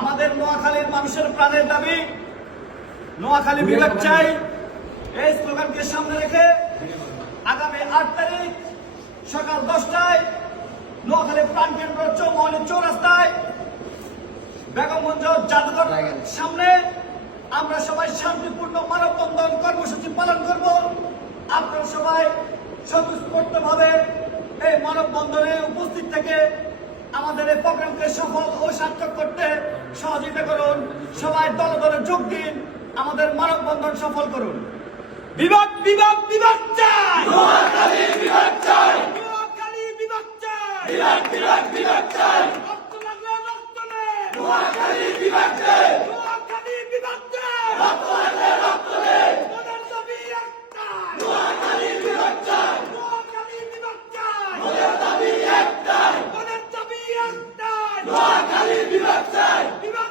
আমাদের নোয়াখালীর মানুষের প্রাণের দাবি, নোয়াখালী বিভাগ চাই এই স্লোগানকে সামনে রেখে আগামী আট তারিখ সকাল দশটায় নোয়াখালী প্রাণকেন্দ্র চৌমহলী চৌরাস্তায় বেগমগঞ্জ জাদুঘর সামনে। আমরা সবাই শান্তিপূর্ণ মানববন্ধন কর্মসূচি পালন করব। আপনারা সবাই স্বতঃস্ফূর্তভাবে এই মানববন্ধনে উপস্থিত থেকে আমাদের এই প্রোগ্রামকে সফল ও সার্থক করতে সহযোগিতা করুন। সবাই দলে দলে যোগ দিন, আমাদের মানববন্ধন সফল করুন। বিভাগ বিভাগ বিভাগ চাই! বিভাগ চাই বিভাগ চাই! বিভাগ বিভাগ বিভাগ চাই নে! নোয়াখালী বিভাগ চাই! বিভাগ চাই! বিভাগ চাই বিভাগ